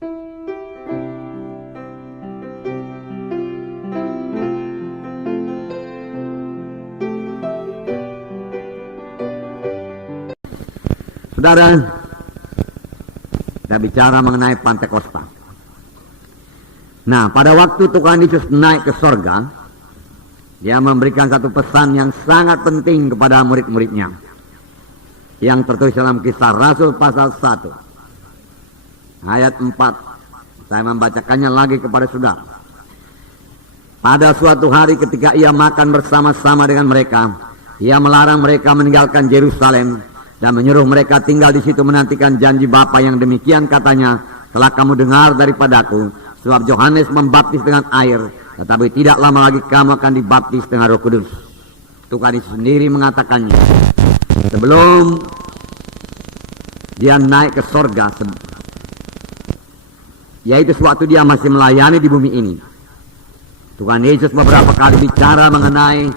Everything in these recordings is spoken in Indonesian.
Saudara, kita bicara mengenai Pantekosta. Nah, pada waktu Tuhan Yesus naik ke sorga, dia memberikan satu pesan yang sangat penting kepada murid-muridnya, yang tertulis dalam Kisah Rasul pasal 1 ayat 4. Saya membacakannya lagi kepada saudara. Pada suatu hari ketika ia makan bersama-sama dengan mereka, ia melarang mereka meninggalkan Yerusalem dan menyuruh mereka tinggal di situ menantikan janji Bapa yang demikian katanya, telah kamu dengar daripadaku, sebab Yohanes membaptis dengan air, tetapi tidak lama lagi kamu akan dibaptis dengan Roh Kudus. Tuhan Yesus sendiri mengatakannya sebelum dia naik ke sorga, yaitu sewaktu dia masih melayani di bumi ini. Tuhan Yesus beberapa kali bicara mengenai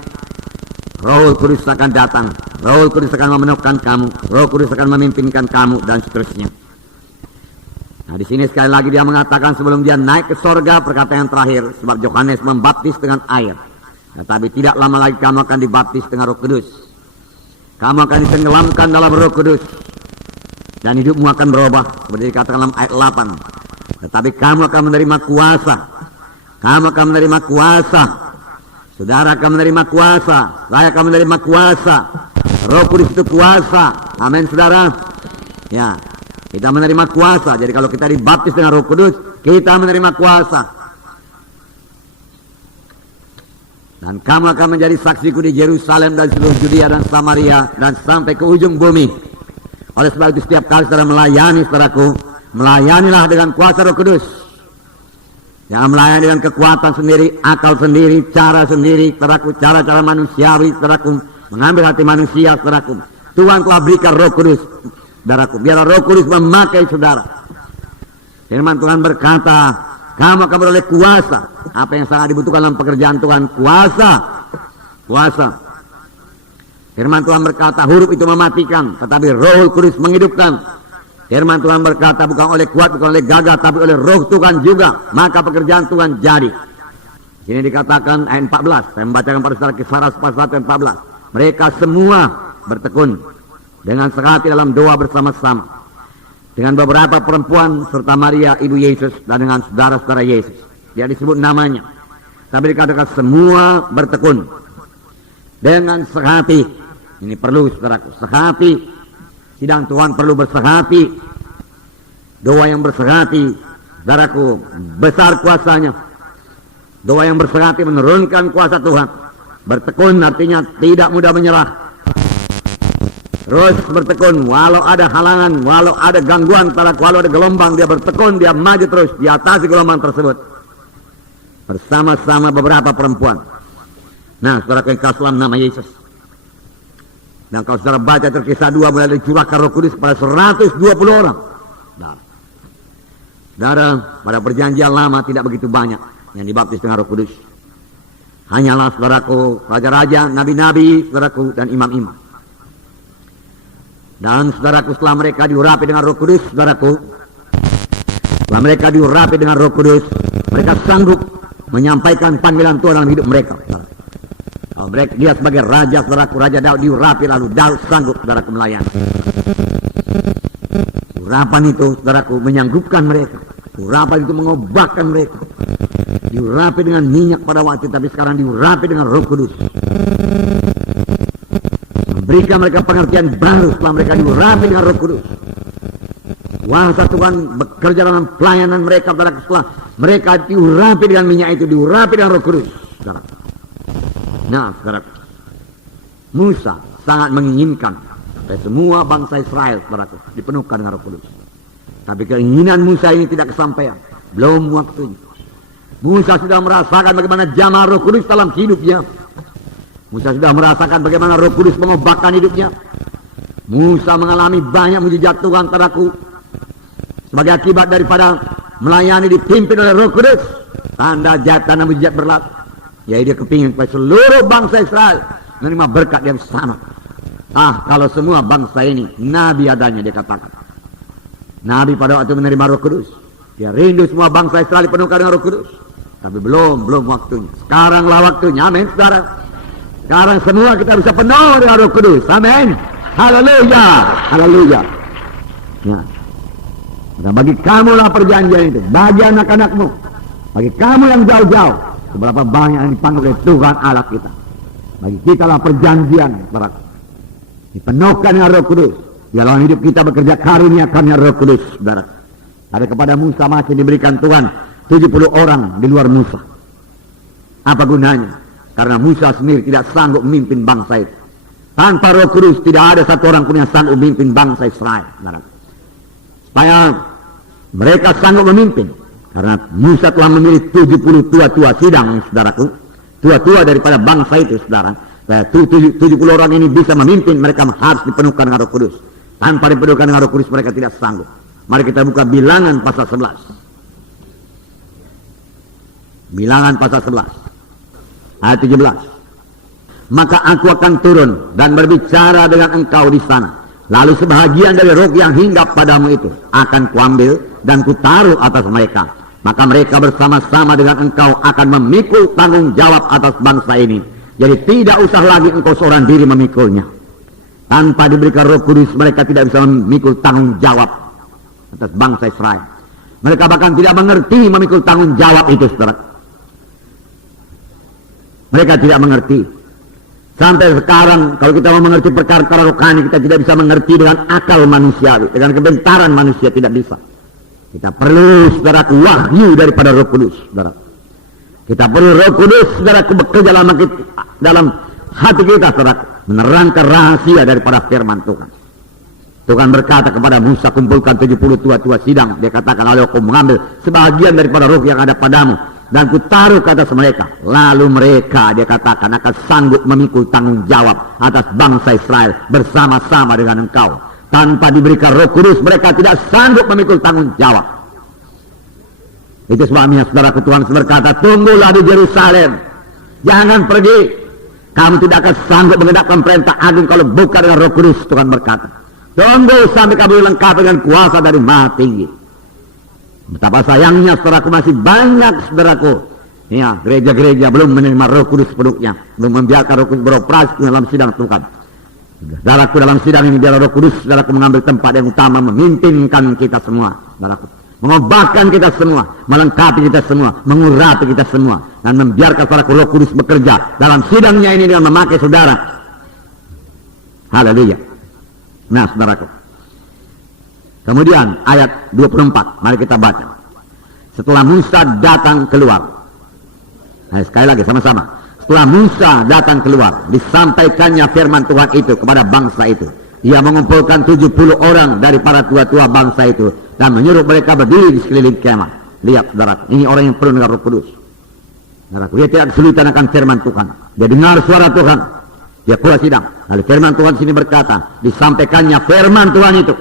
Roh Kudus akan datang, Roh Kudus akan memenuhkan kamu, Roh Kudus akan memimpinkan kamu, dan seterusnya. Nah, di sini sekali lagi dia mengatakan sebelum dia naik ke sorga, perkataan yang terakhir, sebab Yohanes membaptis dengan air, tetapi tidak lama lagi kamu akan dibaptis dengan Roh Kudus. Kamu akan ditenggelamkan dalam Roh Kudus, dan hidupmu akan berubah, seperti dikatakan dalam ayat 8. Tetapi kamu akan menerima kuasa. Kamu akan menerima kuasa. Saudara akan menerima kuasa. Saya akan menerima kuasa. Roh Kudus itu kuasa. Amin, saudara. Ya, kita menerima kuasa. Jadi kalau kita dibaptis dengan Roh Kudus, kita menerima kuasa. Dan kamu akan menjadi saksiku di Yerusalem dan seluruh Judea dan Samaria dan sampai ke ujung bumi. Oleh sebab itu setiap kali saudara melayani, saudaraku, melayanilah dengan kuasa Roh Kudus. Jangan melayani dengan kekuatan sendiri, akal sendiri, cara sendiri, saudaraku, cara-cara manusiawi, saudaraku, mengambil hati manusia, saudaraku. Tuhan telah berikan Roh Kudus, saudaraku. Biarlah Roh Kudus memakai saudara. Firman Tuhan berkata, kamu akan beroleh kuasa. Apa yang sangat dibutuhkan dalam pekerjaan Tuhan? Kuasa. Kuasa. Firman Tuhan berkata, huruf itu mematikan, tetapi Roh Kudus menghidupkan. Firman Tuhan berkata, bukan oleh kuat, bukan oleh gagah, tapi oleh Roh Tuhan juga, maka pekerjaan Tuhan jadi. Ini dikatakan ayat 14. Saya membacakan pada saudara Kisah Rasul pasal 1 ayat 14. Mereka semua bertekun dengan sehati dalam doa bersama-sama dengan beberapa perempuan serta Maria ibu Yesus dan dengan saudara-saudara Yesus. Dia disebut namanya, tapi dikatakan semua bertekun dengan sehati. Ini perlu, saudaraku, sehati. Sidang Tuhan perlu bersehati. Doa yang bersehati, saudaraku, besar kuasanya. Doa yang bersehati menurunkan kuasa Tuhan. Bertekun artinya tidak mudah menyerah. Terus bertekun, walau ada halangan, walau ada gangguan, walau ada gelombang, dia bertekun, dia maju terus, di atas gelombang tersebut. Bersama-sama beberapa perempuan. Nah, saudara yang kasih nama Yesus. Dan kalau saudara baca Kisah 2, mulai dicurahkan Roh Kudus kepada 120 orang. Saudara, pada perjanjian lama tidak begitu banyak yang dibaptis dengan Roh Kudus. Hanyalah, saudaraku, raja-raja, nabi-nabi, saudaraku, dan imam-imam. Dan saudaraku, setelah mereka diurapi dengan Roh Kudus, saudaraku, setelah mereka diurapi dengan Roh Kudus, mereka sanggup menyampaikan panggilan Tuhan dalam hidup mereka. Kalau mereka, dia sebagai raja, saudaraku, Raja Daud diurapi, lalu Daud sanggup, saudaraku, melayani. Urapan itu, saudaraku, menyanggupkan mereka. Urapan itu mengobatkan mereka. Diurapi dengan minyak pada waktu, tapi sekarang diurapi dengan Roh Kudus. Memberikan mereka pengertian baru setelah mereka diurapi dengan Roh Kudus. Kuasa Tuhan bekerja dalam pelayanan mereka, saudaraku, setelah mereka diurapi dengan minyak itu, diurapi dengan Roh Kudus, saudaraku. Nah, saudaraku, Musa sangat menginginkan supaya semua bangsa Israel, saudaraku, dipenuhkan dengan Roh Kudus. Tapi keinginan Musa ini tidak kesampaian, belum waktunya. Musa sudah merasakan bagaimana jamaah Roh Kudus dalam hidupnya. Musa sudah merasakan bagaimana Roh Kudus mengobatkan hidupnya. Musa mengalami banyak mujizat Tuhan, saudaraku, sebagai akibat daripada melayani dipimpin oleh Roh Kudus. Tanda jahit, tanda mujizat berlaku. Ya, dia kepingin supaya seluruh bangsa Israel menerima berkat yang sama. Kalau semua bangsa ini nabi adanya, dia katakan. Nabi pada waktu menerima Roh Kudus, Dia rindu semua bangsa Israel dipenuhkan dengan Roh Kudus. Tapi belum waktunya. Sekaranglah waktunya, amin saudara. Sekarang semua kita bisa penuh dengan Roh Kudus, amin. Haleluya, haleluya. Ya. Nah, bagi kamulah perjanjian itu, bagi anak-anakmu, bagi kamu yang jauh-jauh, seberapa banyak yang dipanggil oleh Tuhan Allah kita. Bagi kita lah perjanjian, saudara. Dipenuhkan dengan Roh Kudus. Dalam hidup kita bekerja karunia-karunia Roh Kudus, saudara. Ada kepada Musa masih diberikan Tuhan 70 orang di luar Musa. Apa gunanya? Karena Musa sendiri tidak sanggup memimpin bangsa itu. Tanpa Roh Kudus tidak ada satu orang pun yang sanggup memimpin bangsa Israel. Supaya mereka sanggup memimpin. Karena Musa telah memilih 70 tua-tua sidang, saudaraku. Tua-tua daripada bangsa itu, saudara. 70 orang ini bisa memimpin, mereka harus dipenuhkan dengan Roh Kudus. Tanpa dipenuhkan dengan Roh Kudus mereka tidak sanggup. Mari kita buka Bilangan pasal 11. Bilangan pasal 11 ayat 17. Maka aku akan turun dan berbicara dengan engkau di sana. Lalu sebahagian dari roh yang hinggap padamu itu akan kuambil dan kutaruh atas mereka. Maka mereka bersama-sama dengan engkau akan memikul tanggung jawab atas bangsa ini. Jadi tidak usah lagi engkau seorang diri memikulnya. Tanpa diberikan Roh Kudus mereka tidak bisa memikul tanggung jawab atas bangsa Israel. Mereka bahkan tidak mengerti memikul tanggung jawab itu, saudara. Mereka tidak mengerti. Sampai sekarang kalau kita mau mengerti perkara-perkara rohani, kita tidak bisa mengerti dengan akal manusiawi, dengan kebentaran manusia tidak bisa. Kita perlu, saudaraku, wahyu daripada Roh Kudus, saudara. Kita perlu Roh Kudus, saudaraku, bekerja dalam hati kita, saudaraku, menerangkan rahasia daripada firman Tuhan. Tuhan berkata kepada Musa, kumpulkan 70 tua-tua sidang. Dia katakan, lalu aku mengambil sebahagian daripada roh yang ada padamu dan kutaruh ke atas mereka. Lalu mereka, dia katakan, akan sanggup memikul tanggung jawab atas bangsa Israel bersama-sama dengan engkau. Tanpa diberikan Roh Kudus mereka tidak sanggup memikul tanggung jawab. Itu sebabnya saudaraku, Tuhan berkata, tunggulah di Yerusalem, jangan pergi. Kamu tidak akan sanggup menegakkan perintah agung kalau bukan dengan Roh Kudus. Tuhan berkata, tunggu sampai kamu lengkap dengan kuasa dari Maha Tinggi. Betapa sayangnya saudaraku, masih banyak saudaraku, ya, gereja-gereja belum menerima Roh Kudus sepenuhnya, belum membiarkan Roh Kudus beroperasi dalam sidang Tuhan. Saudaraku, dalam sidang ini biar Roh Kudus, saudaraku, mengambil tempat yang utama, memimpinkan kita semua, saudaraku, mengubahkan kita semua, melengkapi kita semua, mengurapi kita semua, dan membiarkan saudaraku Roh Kudus bekerja dalam sidangnya ini dengan memakai saudara. Haleluya. Nah, saudaraku. Kemudian ayat 24, mari kita baca. Setelah Musa datang keluar. Nah, sekali lagi sama-sama. Setelah Musa datang keluar, disampaikannya firman Tuhan itu kepada bangsa itu. Ia mengumpulkan 70 orang dari para tua-tua bangsa itu dan menyuruh mereka berdiri di sekeliling kemah. Lihat, saudaraku, ini orang yang penuh dengan Roh Kudus. Saudaraku, dia tidak kesulitan akan firman Tuhan. Dia dengar suara Tuhan. Dia pula sidang. Lalu firman Tuhan sini berkata, disampaikannya firman Tuhan itu.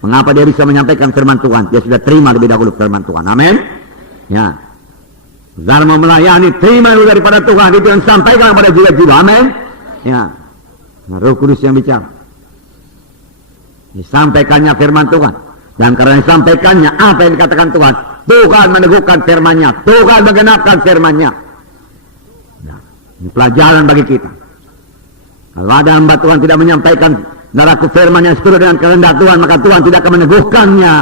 Mengapa dia bisa menyampaikan firman Tuhan? Dia sudah terima lebih dahulu firman Tuhan. Amin. Ya. Saudara mau melayani, terima dulu daripada Tuhan. Itu yang sampaikan kepada jiwa-jiwa. Amin. Ya. Nah, Roh Kudus yang bicara. Disampaikannya firman Tuhan. Dan karena disampaikannya, apa yang dikatakan Tuhan? Tuhan meneguhkan firman-Nya. Tuhan menggenapkan firman-Nya. Nah, ini pelajaran bagi kita. Kalau ada hamba Tuhan tidak menyampaikan daraku firman yang seturut dengan kehendak Tuhan, maka Tuhan tidak akan meneguhkannya.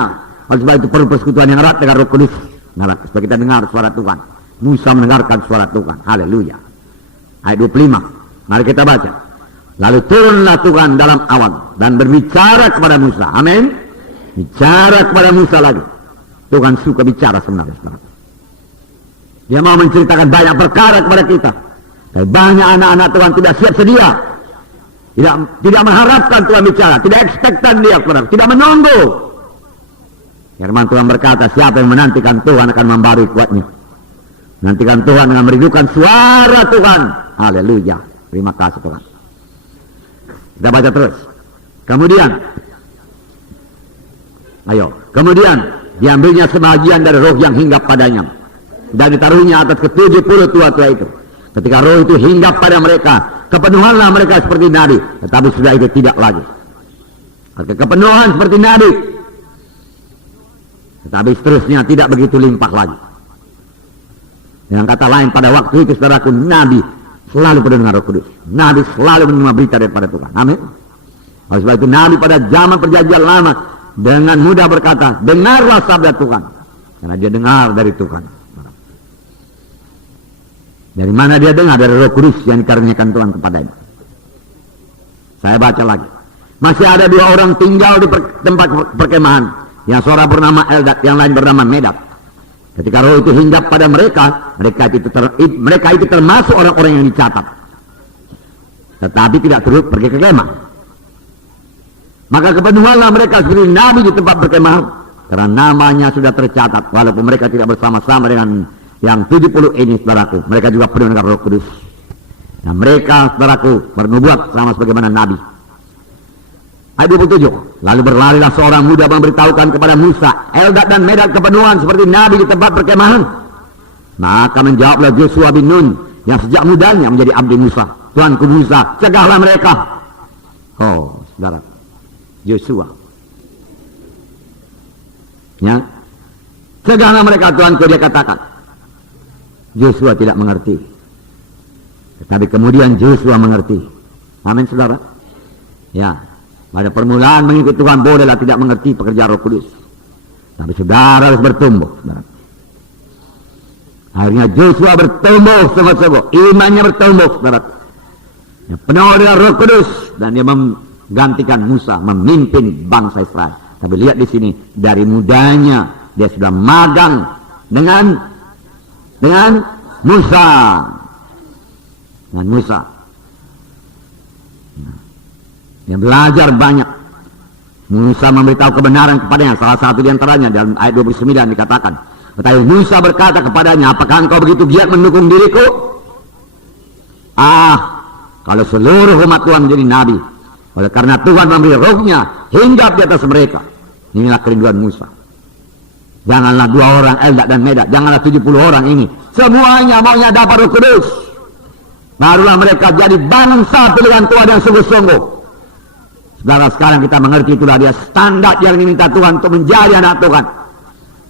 Oleh sebab itu perlu persekutuan yang erat dengan Roh Kudus. Supaya kita dengar suara Tuhan. Musa mendengarkan suara Tuhan. Haleluya. Ayat 25. Mari kita baca. Lalu turunlah Tuhan dalam awan dan berbicara kepada Musa. Amin. Bicara kepada Musa lagi. Tuhan suka bicara sebenarnya. Dia mau menceritakan banyak perkara kepada kita. Tapi banyak anak-anak Tuhan tidak siap sedia. Tidak mengharapkan Tuhan bicara, tidak ekspektan dia, tidak menunggu. Firman Tuhan berkata, siapa yang menantikan Tuhan akan membarui kuatnya. Menantikan Tuhan dengan merindukan suara Tuhan. Haleluya. Terima kasih Tuhan. Kita baca terus. Kemudian diambilnya sebagian dari roh yang hinggap padanya dan ditaruhnya atas ke-70 tua-tua itu. Ketika roh itu hinggap pada mereka, kepenuhanlah mereka seperti nabi. Tetapi sudah itu tidak lagi. Kepenuhan seperti nabi. Tetapi seterusnya tidak begitu limpah lagi. Dengan kata lain, pada waktu itu saudaraku, Nabi selalu penuh dengan Roh Kudus. Nabi selalu menerima berita daripada Tuhan. Amin. Oleh sebab itu Nabi pada zaman perjanjian lama dengan mudah berkata, dengarlah sabda Tuhan. Karena dia dengar dari Tuhan. Dari mana dia dengar? Dari Roh Kudus yang dikaruniakan Tuhan kepadanya. Saya baca lagi. Masih ada 2 orang tinggal di tempat perkemahan. Yang seorang bernama Eldad, yang lain bernama Medad. Ketika roh itu hinggap pada mereka, mereka itu termasuk orang-orang yang dicatat. Tetapi tidak turut pergi ke kemah. Maka kepenuhanlah mereka seperti nabi di tempat berkemahan. Karena namanya sudah tercatat. Walaupun mereka tidak bersama-sama dengan yang 70 ini, saudaraku. Mereka juga penuh dengan Roh Kudus. Nah mereka, saudaraku, bernubuat sama sebagaimana nabi. Ayat 27. Lalu berlarilah seorang muda memberitahukan kepada Musa, Eldad dan Medad kepenuhan seperti nabi di tempat perkemahan. Maka menjawablah Joshua bin Nun yang sejak mudanya menjadi abdi Musa. Tuanku Musa, cegahlah mereka. Oh, saudara, Joshua. Ya, cegahlah mereka, Tuanku, dia katakan. Joshua tidak mengerti. Tetapi kemudian Joshua mengerti. Amin, saudara. Ya. Pada permulaan mengikuti Tuhan bolehlah tidak mengerti pekerjaan Roh Kudus. Tapi saudara harus bertumbuh. Saudara. Akhirnya Joshua bertumbuh sungguh-sungguh. Imannya bertumbuh. Saudara. Penuh dengan Roh Kudus. Dan dia menggantikan Musa memimpin bangsa Israel. Tapi lihat di sini. Dari mudanya dia sudah magang dengan Musa. Dengan Musa. Dia belajar banyak. Musa memberitahu kebenaran kepadanya. Salah satu di antaranya dalam ayat 29 dikatakan. Tetapi Musa berkata kepadanya, apakah engkau begitu giat mendukung diriku? Kalau seluruh umat Tuhan menjadi nabi. Oleh karena Tuhan memberi rohnya hinggap di atas mereka. Inilah kerinduan Musa. Janganlah 2 orang Eldad dan Medad. Janganlah 70 orang ini. Semuanya maunya dapat Roh Kudus. Barulah mereka jadi bangsa pilihan Tuhan yang sungguh-sungguh. Saudara, sekarang kita mengerti itulah dia standar yang diminta Tuhan untuk menjadi anak Tuhan.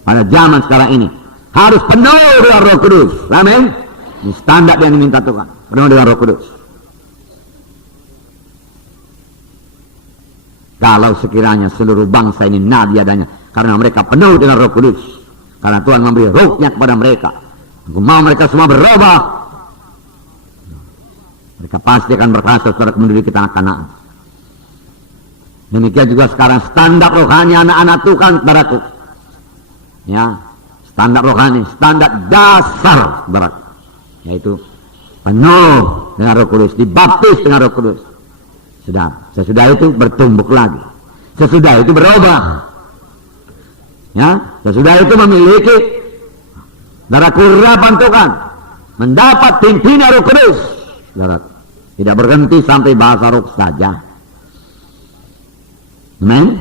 Pada zaman sekarang ini. Harus penuh dengan Roh Kudus. Amin. Ini standar yang diminta Tuhan. Penuh dengan Roh Kudus. Kalau sekiranya seluruh bangsa ini nabi adanya. Karena mereka penuh dengan Roh Kudus. Karena Tuhan memberi rohnya kepada mereka. Aku mau mereka semua berubah. Mereka pasti akan berkuasa setelah menduduki tanah Kanaan. Demikian juga sekarang standar rohani anak-anak Tuhan, saudaraku. Ya, standar rohani, standar dasar, saudaraku. Yaitu penuh dengan Roh Kudus, dibaptis dengan Roh Kudus. Sesudah itu bertumbuh lagi. Sesudah itu berubah. Ya, sesudah itu memiliki darah kurapan Tuhan, mendapat pimpinan Roh Kudus. Saudaraku, tidak berhenti sampai bahasa roh saja. Amen.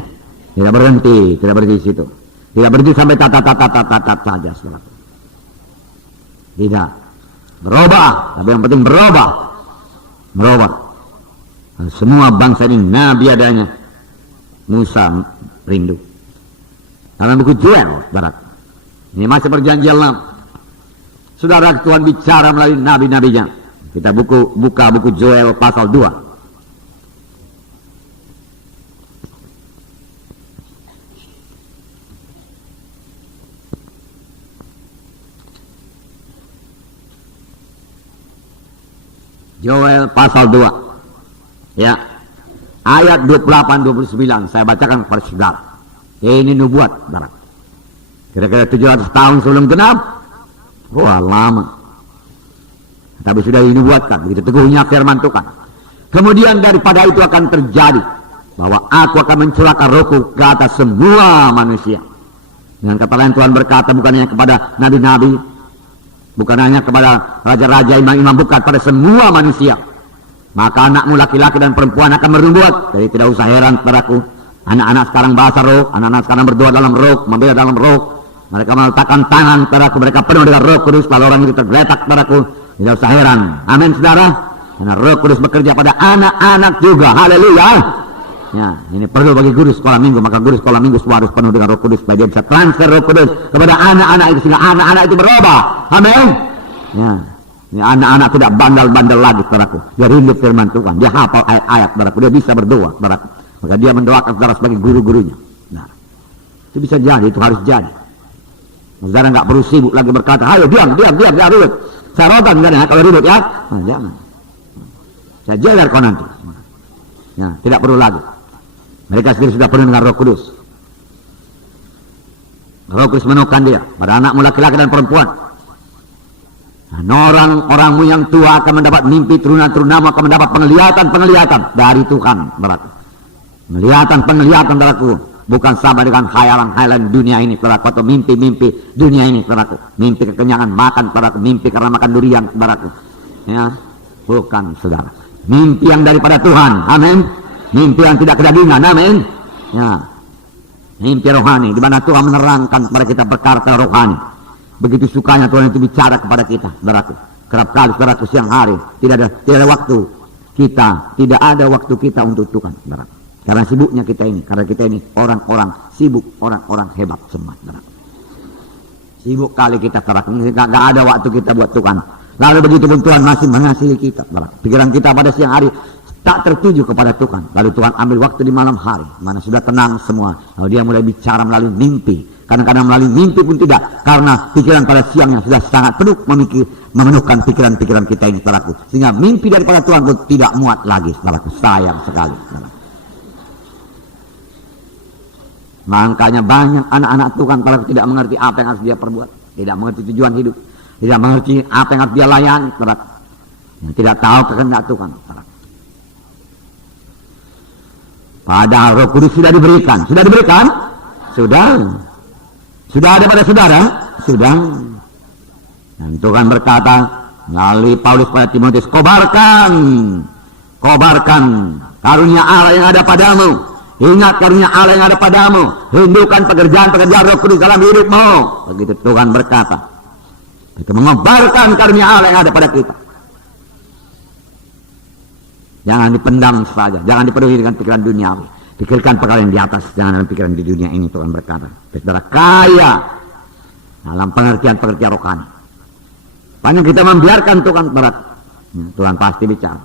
Tidak berhenti di situ. Tidak berhenti sampai tata saja, saudara. Tidak. Berubah, tapi yang penting berubah. Dan semua bangsa ini nabi adanya. Musa rindu. Dalam buku Joel, saudara. Ini masih perjanjian lama. Saudara, Tuhan bicara melalui nabi-nabinya. Kita buka buku Joel pasal 2. Joel pasal 2. Ya. Ayat 28-29 saya bacakan kepada saudara. Ini nubuat, saudara. Kira-kira 700 tahun sebelum genap. Wah, lama. Tapi sudah dinubuatkan, begitu teguhnya firman Tuhan. Kemudian daripada itu akan terjadi bahwa aku akan mencurahkan rohku ke atas semua manusia. Dengan kata lain Tuhan berkata bukan hanya kepada nabi-nabi, bukan hanya kepada raja-raja, imam-imam, bukan pada semua manusia. Maka anakmu laki-laki dan perempuan akan bernubuat. Jadi tidak usah heran kepadaku. Anak-anak sekarang bahasa roh, anak-anak sekarang berdoa dalam roh, membela dalam roh. Mereka meletakkan tangan kepadaku, mereka penuh dengan Roh Kudus. Kalau orang itu tergeletak kepadaku, tidak usah heran. Amin, saudara. Karena Roh Kudus bekerja pada anak-anak juga. Haleluya. Ya, ini perlu bagi guru sekolah minggu, maka guru sekolah minggu harus penuh dengan Roh Kudus supaya dia bisa transfer Roh Kudus kepada anak-anak itu sehingga anak-anak itu berubah. Amin. Ya, ini anak-anak tidak bandel-bandel lagi, saudaraku. Dia rindu firman Tuhan, dia hafal ayat-ayat, saudaraku. Dia bisa berdoa, saudaraku. Maka dia mendoakan saudara sebagai guru-gurunya. Nah, itu bisa jadi, itu harus jadi. Saudara nggak perlu sibuk lagi berkata, ayo diam, jangan ribut. Saya rotan kan ya, kalau ribut ya, nah, jangan. Saya jelar kau nanti. Ya, tidak perlu lagi. Mereka sendiri sudah penuh dengan Roh Kudus. Roh Kudus menukan dia pada anakmu laki-laki dan perempuan. Dan orang-orangmu yang tua akan mendapat mimpi, turunan-turunanmu akan mendapat penglihatan dari Tuhan. Penglihatan daraku, bukan sama dengan khayalan-khayalan dunia ini, saudaraku, atau mimpi-mimpi dunia ini, saudaraku. Mimpi kekenyangan makan, saudaraku, mimpi karena makan durian, saudaraku. Ya, bukan, saudara. Mimpi yang daripada Tuhan, amin. Mimpi yang tidak kedagingan, amin. Ya, mimpi rohani, di mana Tuhan menerangkan kepada kita perkara rohani. Begitu sukanya Tuhan itu bicara kepada kita, saudaraku. Kerap kali, saudaraku, siang hari tidak ada waktu kita, tidak ada waktu kita untuk Tuhan, saudaraku. Karena sibuknya kita ini, karena kita ini orang-orang sibuk, orang-orang hebat semua, saudaraku. Sibuk kali kita, saudaraku, nggak ada waktu kita buat Tuhan. Lalu begitu pun Tuhan masih mengasihi kita, saudaraku. Pikiran kita pada siang hari tak tertuju kepada Tuhan. Lalu Tuhan ambil waktu di malam hari, mana sudah tenang semua. Lalu dia mulai bicara melalui mimpi. Kadang-kadang melalui mimpi pun tidak, karena pikiran pada siangnya sudah sangat penuh memenuhkan pikiran-pikiran kita ini, saudaraku. Sehingga mimpi daripada Tuhan pun tidak muat lagi, saudaraku. Sayang sekali, saudaraku. Makanya banyak anak-anak Tuhan kalau tidak mengerti apa yang harus dia perbuat, tidak mengerti tujuan hidup, tidak mengerti apa yang harus dia layani, saudaraku. Yang tidak tahu kehendak Tuhan, saudaraku. Padahal Roh Kudus sudah diberikan. Sudah ada pada saudara? Sudah. Dan Tuhan berkata melalui Paulus pada Timotius, kobarkan karunia Allah yang ada padamu. Ingat karunia Allah yang ada padamu. Rindukan pekerjaan-pekerjaan Roh Kudus dalam hidupmu. Begitu Tuhan berkata. Kita mengobarkan karunia Allah yang ada pada kita. Jangan dipendam saja, jangan dipenuhi dengan pikiran duniawi. Pikirkan perkara yang di atas, jangan dengan pikiran di dunia ini, Tuhan berkata. Saudara kaya dalam pengertian-pengertian rohani. Banyak kita membiarkan Tuhan berat. Tuhan pasti bicara.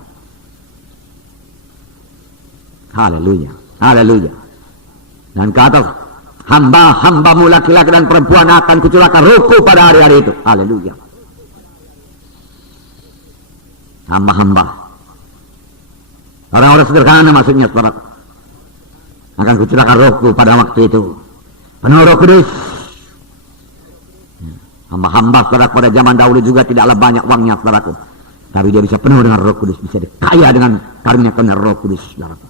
Haleluya, haleluya. Dan kata hamba-hambamu laki-laki dan perempuan akan kucurahkan Rohku pada hari-hari itu. Haleluya. Hamba-hamba. Orang-orang sederhana maksudnya, saudara. Akan kucurahkan Rohku pada waktu itu. Penuh Roh Kudus. Hamba-hamba, saudara, pada zaman dahulu juga tidaklah banyak uangnya, saudaraku. Tapi dia bisa penuh dengan Roh Kudus. Bisa dikaya dengan karunia Roh Kudus, saudaraku.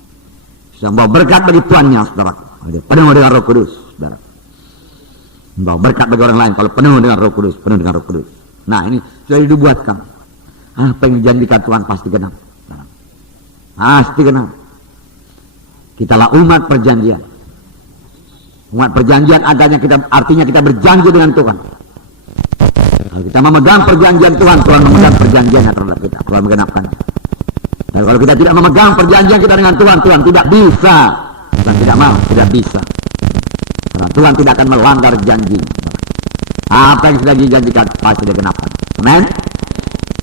Bisa membawa berkat bagi tuannya, saudaraku. Dia penuh dengan Roh Kudus, saudaraku. Membawa berkat bagi orang lain kalau penuh dengan Roh Kudus. Penuh dengan Roh Kudus. Nah, ini sudah dibuatkan. Apa yang dijanjikan Tuhan pasti genap. Pasti kenal. Kitalah umat perjanjian. Umat perjanjian artinya kita berjanji dengan Tuhan. Kalau kita memegang perjanjian Tuhan, Tuhan memegang perjanjiannya terhadap kita. Tuhan menggenapkannya. Dan kalau kita tidak memegang perjanjian kita dengan Tuhan, Tuhan tidak bisa. Tuhan tidak mau, tidak bisa. Karena Tuhan tidak akan melanggar janji. Apa yang sudah dijanjikan pasti digenapkan. Amin.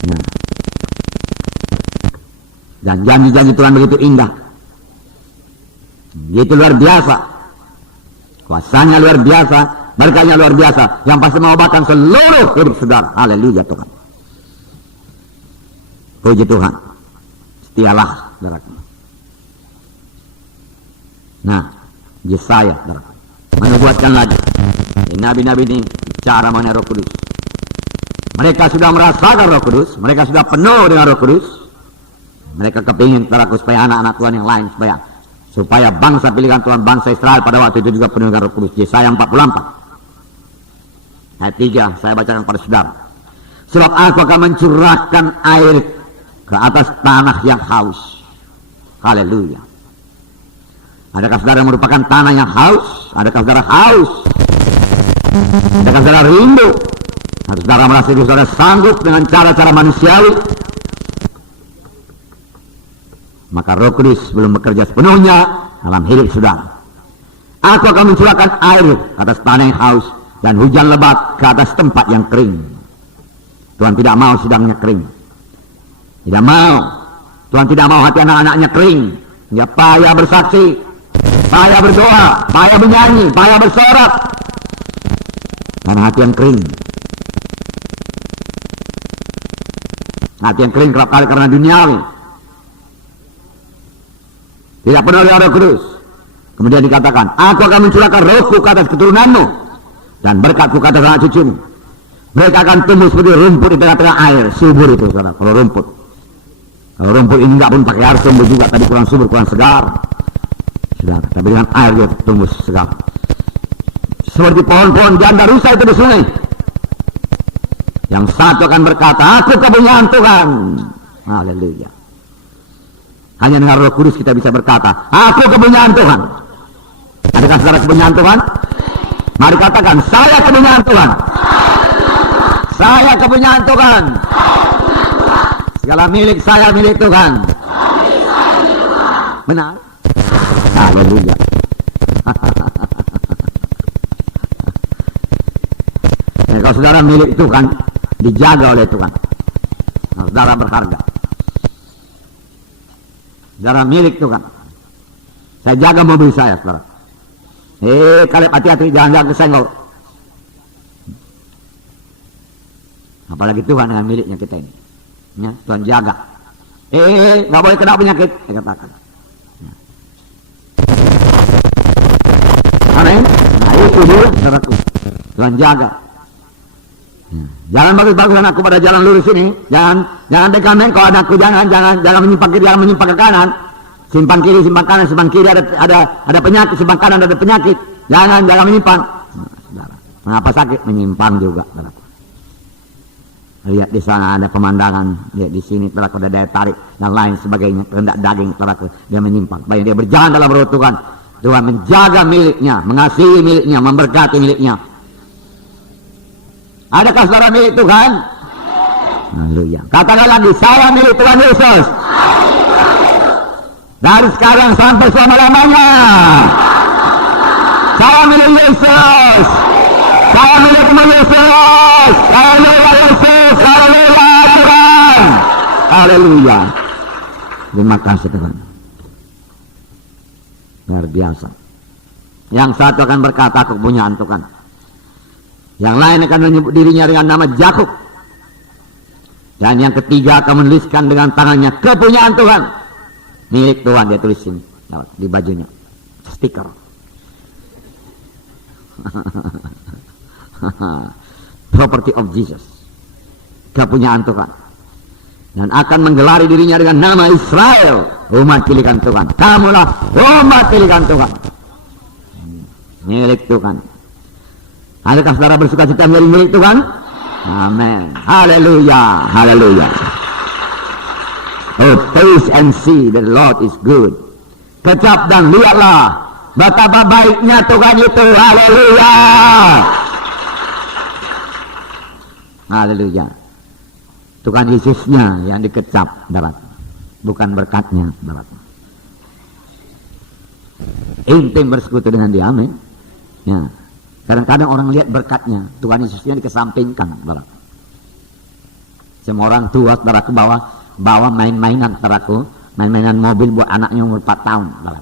Nah. Dan janji-janji Tuhan begitu indah. Begitu luar biasa. Kuasanya luar biasa. Berkatnya luar biasa. Yang pasti mengobatkan seluruh hidup saudara. Haleluya Tuhan. Puji Tuhan. Setialah saudaraku. Nah, Yesaya saudaraku. Menubuatkan lagi. Nabi-nabi ini cara mengenai Roh Kudus. Mereka sudah merasakan Roh Kudus. Mereka sudah penuh dengan Roh Kudus. Mereka kepingin saudaraku supaya anak-anak Tuhan yang lain supaya bangsa pilihan Tuhan, bangsa Israel pada waktu itu juga penuh dengan Roh Kudus. Yesaya 44 ayat 3 saya bacakan pada saudara. Sebab aku akan mencurahkan air ke atas tanah yang haus. Haleluya. Adakah saudara merupakan tanah yang haus? Adakah saudara haus? Adakah saudara rindu? Harus saudara merasa diri saudara sanggup dengan cara-cara manusiawi? Maka Roh Kudus belum bekerja sepenuhnya dalam hidup saudara. Aku akan mencurahkan air ke atas tanah yang haus dan hujan lebat ke atas tempat yang kering. Tuhan tidak mau sidangnya kering. Tidak mau. Tuhan tidak mau hati anak-anaknya kering. Dia payah bersaksi, payah berdoa, payah menyanyi, payah bersorak. Karena hati yang kering. Hati yang kering kerap kali karena duniawi. Tidak pernah oleh Roh Kudus. Kemudian dikatakan, aku akan mencurahkan rohku ke atas keturunanmu dan berkatku ke atas anak cucumu. Mereka akan tumbuh seperti rumput di tengah-tengah air. Subur itu, saudara, kalau rumput. Kalau rumput ini enggak pun pakai air tumbuh juga. Tadi kurang subur, kurang segar. Saudara, tapi dengan air dia tumbuh segar. Seperti pohon-pohon janda rusa itu di sungai. Yang satu akan berkata, aku kepunyaan Tuhan. Haleluya. Hanya dengan Roh Kudus kita bisa berkata, aku kepunyaan Tuhan. Adakah saudara kepunyaan Tuhan? Mari katakan, saya kepunyaan Tuhan. Saya kepunyaan Tuhan. Segala milik saya milik Tuhan. Benar? Haleluya. Kalau saudara milik Tuhan, dijaga oleh Tuhan. Nah, saudara berharga. Saudara milik Tuhan. Saya jaga mobil saya, saudara. Kalian hati-hati, jangan kesenggol. Apalagi Tuhan dengan miliknya kita ini. Ya, Tuhan jaga. Nggak boleh kena penyakit, saya katakan. Ya. Amin. Nah, itu dulu, saudaraku. Tuhan jaga. Ya. Jangan bagus-bagus anakku pada jalan lurus ini. Jangan dekamen kalau anakku, jangan menyimpang kiri, jangan menyimpang ke kanan. Simpang kiri, simpang kanan, simpang kiri ada penyakit, simpang kanan ada penyakit. Jangan menyimpang. Nah, mengapa sakit? Menyimpang juga, saudaraku. Lihat di sana ada pemandangan, lihat di sini telah ada daya tarik dan lain sebagainya, kehendak daging telah dia menyimpang. Baik dia berjalan dalam roh Tuhan, Tuhan menjaga miliknya, mengasihi miliknya, memberkati miliknya. Adakah saudara milik Tuhan? Haleluya. Katakan lagi, saya milik Tuhan Yesus. Dari sekarang sampai selama-lamanya. Saya milik Yesus. Saya milik Yesus. Haleluya Yesus. Haleluya Tuhan. Haleluya. Terima kasih Tuhan. Luar biasa. Yang satu akan berkata kepunyaan Tuhan. Yang lain akan menyebut dirinya dengan nama Jakub. Dan yang ketiga akan menuliskan dengan tangannya kepunyaan Tuhan. Milik Tuhan, dia tulis sini di bajunya. Stiker. Property of Jesus. Kepunyaan Tuhan. Dan akan menggelari dirinya dengan nama Israel, umat pilihan Tuhan. Kamulah umat pilihan Tuhan. Milik Tuhan. Adakah saudara bersuka cita menjadi milik Tuhan? Amin. Haleluya. Haleluya. Oh, taste and see that the Lord is good. Kecap dan lihatlah betapa baiknya Tuhan itu. Haleluya. Haleluya. Tuhan Yesusnya yang dikecap, dapat. Bukan berkatnya, dapat. Intim bersekutu dengan dia, amin. Ya. Kadang-kadang orang lihat berkatnya, Tuhan Yesusnya dikesampingkan, dapat. Semua orang tua, saudara, ke bawa main-mainan, saudaraku, main-mainan mobil buat anaknya umur 4 tahun, saudara.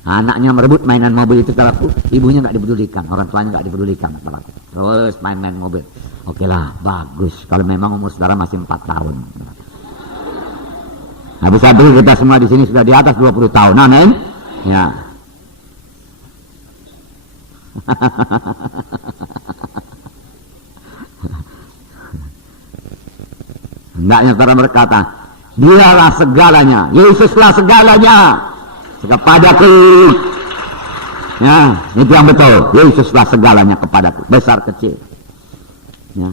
Anaknya merebut mainan mobil itu, saudaraku, ibunya nggak dipedulikan, orang tuanya nggak dipedulikan, saudara. Terus main-main mobil. Oke lah, bagus. Kalau memang umur saudara masih 4 tahun. Habis itu kita semua di sini sudah di atas 20 tahun, amin. Ya. Hendaknya saudara berkata, dialah segalanya, Yesuslah segalanya kepadaku. Ya, itu yang betul. Yesuslah segalanya kepadaku, besar kecil. Ya.